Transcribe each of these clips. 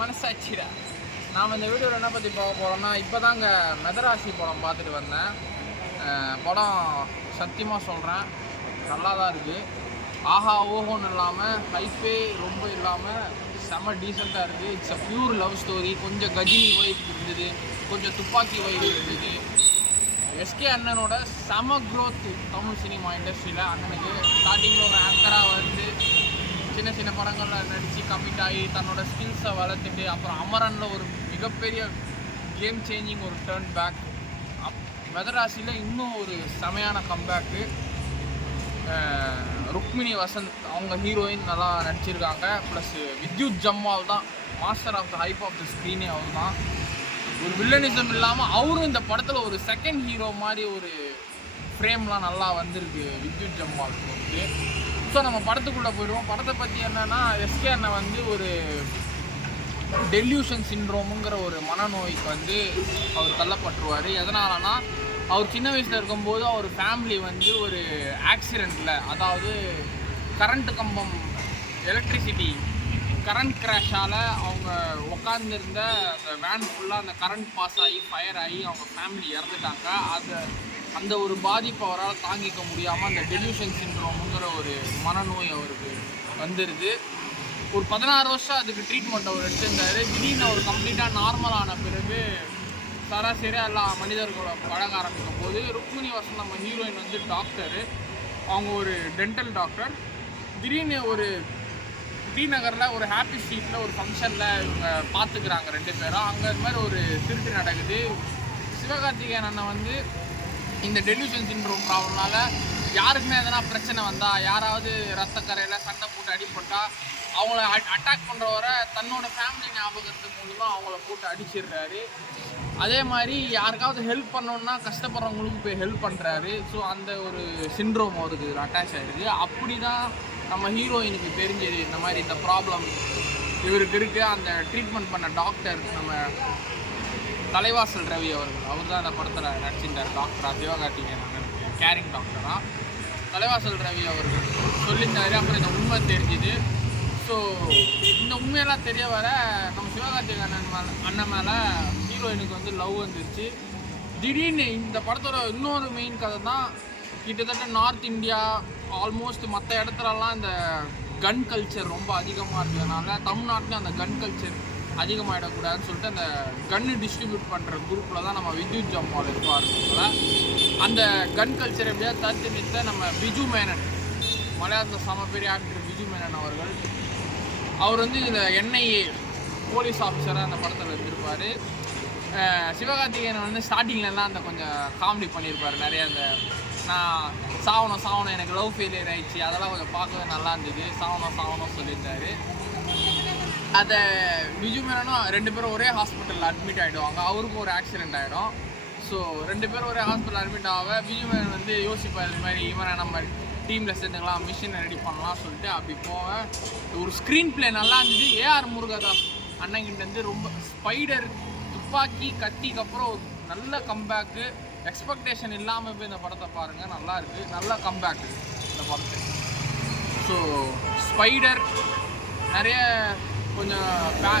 மனசாட்சிடா. நாம் இந்த வீடியோவில் என்ன பற்றி பார்க்க போகிறோம்னா, இப்போ தாங்க மெதராசி படம் பார்த்துட்டு வந்தேன். படம் சத்தியமாக சொல்கிறேன் நல்லா தான் இருக்குது. ஆஹா ஓஹோன்னு இல்லாமல், ஹைப்பே ரொம்ப இல்லாமல், செம்ம டீசெண்டாக இருக்குது. It's a pure love story. கொஞ்சம் கஜினி வைப் இருந்தது, கொஞ்சம் துப்பாக்கி வைப் இருந்தது. எஸ்கே அண்ணனோட செம க்ரோத் தமிழ் சினிமா இண்டஸ்ட்ரியில். அண்ணனுக்கு ஸ்டார்டிங்கில் ஒரு ஆக்டராக வந்து சின்ன சின்ன படங்களில் நடித்து கமிட் ஆகி தன்னோட ஸ்கில்ஸை வளர்த்துட்டு, அப்புறம் அமரனில் ஒரு மிகப்பெரிய கேம் சேஞ்சிங் ஒரு டர்ன் பேக். மெதராசியில் இன்னும் ஒரு செமையான கம்பேக்கு. ருக்மிணி வசந்த் அவங்க ஹீரோயின் நல்லா நடிச்சிருக்காங்க. ப்ளஸ் வித்யுத் ஜம்வால் தான் master of the hype of the ஸ்க்ரீனே. அவர் தான் ஒரு வில்லனிசம் இல்லாமல் அவரும் இந்த படத்தில் ஒரு செகண்ட் ஹீரோ மாதிரி ஒரு ஃப்ரேம்லாம் நல்லா வந்திருக்கு வித்யுத் ஜம்வால் வந்து. ஸோ நம்ம படத்துக்குள்ளே போயிடுவோம். படத்தை பற்றி என்னென்னா, எஸ்கே அண்ணன் வந்து ஒரு டெல்யூஷன் சிண்ட்ரோமுங்கிற ஒரு மனநோய்க்கு வந்து அவர் தள்ளப்பட்டுருவார். எதனாலனா, அவர் சின்ன வயசில் இருக்கும்போது அவர் ஃபேமிலி வந்து ஒரு ஆக்சிடெண்ட்டில், அதாவது கரண்ட்டு கம்பம், எலக்ட்ரிசிட்டி கரண்ட் கிராஷால் அவங்க உட்காந்துருந்த அந்த வேன் ஃபுல்லாக அந்த கரண்ட் பாஸ் ஆகி ஃபயர் ஆகி அவங்க ஃபேமிலி இறந்துட்டாங்க. அந்த ஒரு பாதிப்பு அவரால் தாங்கிக்க முடியாமல் அந்த டெல்யூஷன் சிண்ட்ரோமுங்கிற ஒரு மனநோய் அவருக்கு வந்துடுது. ஒரு 16 வருஷம் அதுக்கு ட்ரீட்மெண்ட் அவர் எடுத்திருந்தார். திடீர்னு அவர் கம்ப்ளீட்டாக நார்மலான பிறகு சராசரியாக எல்லா மனிதர்களோட பழக ஆரம்பிக்கும் போது, ருக்மிணி வசந்த் நம்ம ஹீரோயின் வந்து டாக்டரு, அவங்க ஒரு டென்டல் டாக்டர். திடீர்னு ஒரு ஸ்ரீநகரில் ஒரு ஹாப்பி ஸ்ட்ரீட்டில் ஒரு ஃபங்க்ஷனில் இவங்க பார்த்துக்கிறாங்க 2 பேரும். அங்கே இது மாதிரி ஒரு திருட்டு நடக்குது. சிவகார்த்திகேயன் அண்ணன் வந்து இந்த டெல்யூஷன் சிண்ட்ரோம் ப்ராப்ளம்னால யாருக்குமே எதனா பிரச்சனை வந்தால், யாராவது ரத்தக்கரையில் சண்டை போட்டு அடிப்பட்டால் அவங்கள அட்டாக் பண்ணுறவரை தன்னோட ஃபேமிலி ஞாபகத்து மூலமாக அவங்கள போட்டு அடிச்சிடுறாரு. அதே மாதிரி யாருக்காவது ஹெல்ப் பண்ணோன்னா கஷ்டப்படுறவங்களுக்கு போய் ஹெல்ப் பண்ணுறாரு. ஸோ அந்த ஒரு சிண்ட்ரோம் அவருக்கு இதில் அட்டாச் ஆகிடுது. அப்படி தான் நம்ம ஹீரோயினுக்கு தெரிஞ்சது இந்த மாதிரி இந்த ப்ராப்ளம் இவருக்கு இருக்குது. அந்த ட்ரீட்மெண்ட் பண்ண டாக்டர் நம்ம தலைவாசல் ரவி அவர்கள், அவர் தான் அந்த படத்தில் நடிச்சிருந்தார் டாக்டராக. சிவகார்த்திகேயன் கேரிங் டாக்டராக தலைவாசல் ரவி அவர்கள் சொல்லியிருந்தாரு. அப்புறம் இந்த உண்மை தெரிஞ்சுது. ஸோ இந்த உண்மையெல்லாம் தெரிய வர நம்ம சிவகார்த்திகேயன் அண்ணன் மேலே ஹீரோயினுக்கு வந்து லவ் வந்துருச்சு. திடீர்னு இந்த படத்தோட இன்னொரு மெயின் கதை தான், கிட்டத்தட்ட நார்த் இந்தியா ஆல்மோஸ்ட் மற்ற இடத்துலலாம் இந்த கன் கல்ச்சர் ரொம்ப அதிகமாக இருக்கிறதுனால தமிழ்நாட்டில் அந்த கன் கல்ச்சர் அதிகமாகிடக்கூடாதுன்னு சொல்லிட்டு அந்த கன்னு டிஸ்ட்ரிபியூட் பண்ணுற குரூப்பில் தான் நம்ம வித்யுத் ஜம்வால் இருப்பார். அந்த கன் கல்ச்சர் எப்படியா தடுத்து நிறுத்த நம்ம பிஜு மேனன், மலையாளத்தில் சம பெரிய ஆக்டர் பிஜு மேனன் அவர்கள், அவர் வந்து இதில் NIA போலீஸ் ஆஃபீஸராக அந்த படத்தில் இருந்திருப்பார். சிவகார்த்திகேயன் வந்து ஸ்டார்டிங்லலாம் அந்த கொஞ்சம் காமெடி பண்ணியிருப்பார் நிறைய. அந்த நான் சாவணும் எனக்கு லவ் ஃபெயிலியர் ஆயிடுச்சு, அதெல்லாம் கொஞ்சம் பார்க்கவே நல்லா இருந்தது. சாவணும் சொல்லியிருந்தாரு. அதை பிஜு மேனனும் 2 பேரும் ஒரே ஹாஸ்பிட்டலில் அட்மிட் ஆகிடுவாங்க. அவருக்கும் ஒரு ஆக்சிடெண்ட் ஆகிடும். ஸோ 2 பேரும் ஒரே ஹாஸ்பிட்டல் அட்மிட் ஆக பிஜு மேனன் வந்து யோசிப்பார், இது மாதிரி இவனை நம்ம டீமில் சேர்த்துக்கலாம், மிஷினை ரெடி பண்ணலாம் சொல்லிட்டு அப்படி போவேன். ஒரு ஸ்க்ரீன் பிளே நல்லா இருந்தது. AR முருகதாஸ் அண்ணங்கிட்ட வந்து ரொம்ப ஸ்பைடர், துப்பாக்கி, கத்திக்கு அப்புறம் ஒரு நல்ல கம்பேக்கு. எக்ஸ்பெக்டேஷன் இல்லாமல் போய் இந்த படத்தை பாருங்கள், நல்லா இருக்குது. நல்ல கம்பேக்கு இந்த படத்துக்கு. ஸோ ஸ்பைடர் நிறைய கொஞ்சம்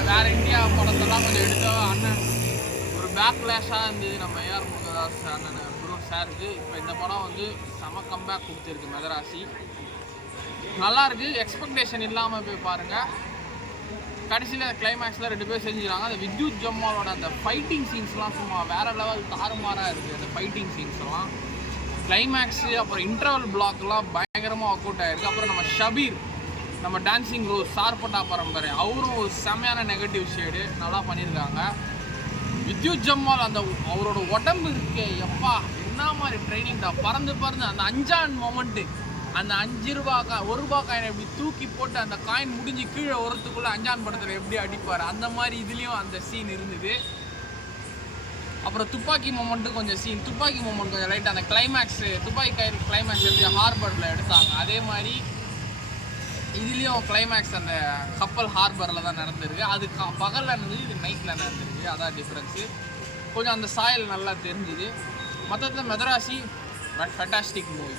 வேறு இந்தியா படத்தெல்லாம் கொஞ்சம் எடுத்தா அண்ணன் ஒரு பேக்லேஷாக இருந்தது நம்ம AR முருகதாஸ் அண்ணன் குரு சாருக்கு. இப்போ இந்த படம் வந்து செம கம்பேக் கொடுத்துருக்கு மெதராசி. நல்லா இருக்குது. எக்ஸ்பெக்டேஷன் இல்லாமல் போய் பாருங்கள். கடைசியில் கிளைமேக்ஸில் 2 பேர் செஞ்சுக்கிறாங்க. அந்த வித்யுத் ஜம்வாலோட அந்த ஃபைட்டிங் சீன்ஸ்லாம் சும்மா வேறு லெவல் தாறுமாறாக இருக்குது. அந்த ஃபைட்டிங் சீன்ஸ்லாம் கிளைமேக்ஸு அப்புறம் இன்டர்வல் பிளாக்லாம் பயங்கரமாக ஒர்க் அவுட் ஆகிருக்கு. அப்புறம் நம்ம ஷபீர், நம்ம டான்சிங் ரோஸ், சார்பட்டா பரம்பரை, அவரும் ஒரு செமையான நெகட்டிவ் ஷேடு நல்லா பண்ணியிருக்காங்க. வித்யுத் ஜம்வால் அந்த அவரோட உடம்பு இருக்கே, எப்பா என்ன மாதிரி ட்ரைனிங் தான். பறந்து அந்த 5 மொமெண்ட்டு, அந்த 5 ரூபா 1 ரூபா காயினை எப்படி தூக்கி போட்டு அந்த காயின் முடிஞ்சு கீழே ஒருத்துக்குள்ளே 5 படத்தில் எப்படி அடிப்பார், அந்த மாதிரி இதுலேயும் அந்த சீன் இருந்தது. அப்புறம் துப்பாக்கி மொமெண்ட்டு கொஞ்சம் சீன், துப்பாக்கி மொமெண்ட் கொஞ்சம் லைட். அந்த கிளைமேக்ஸு துப்பாக்கி கிளைமேக்ஸ் எப்படி ஹார்பரில் எடுத்தாங்க, அதே மாதிரி இதுலேயும் கிளைமேக்ஸ் அந்த கப்பல் ஹார்பரில் தான் நடந்திருக்கு. அது பகலில் நடந்தது, இது நைட்டில் நடந்திருக்கு. அதான் டிஃப்ரென்ஸு. கொஞ்சம் அந்த சாயல் நல்லா தெரிஞ்சுது. மொத்தத்தில் மெதராசி ஃபேண்டாஸ்டிக் மூவி.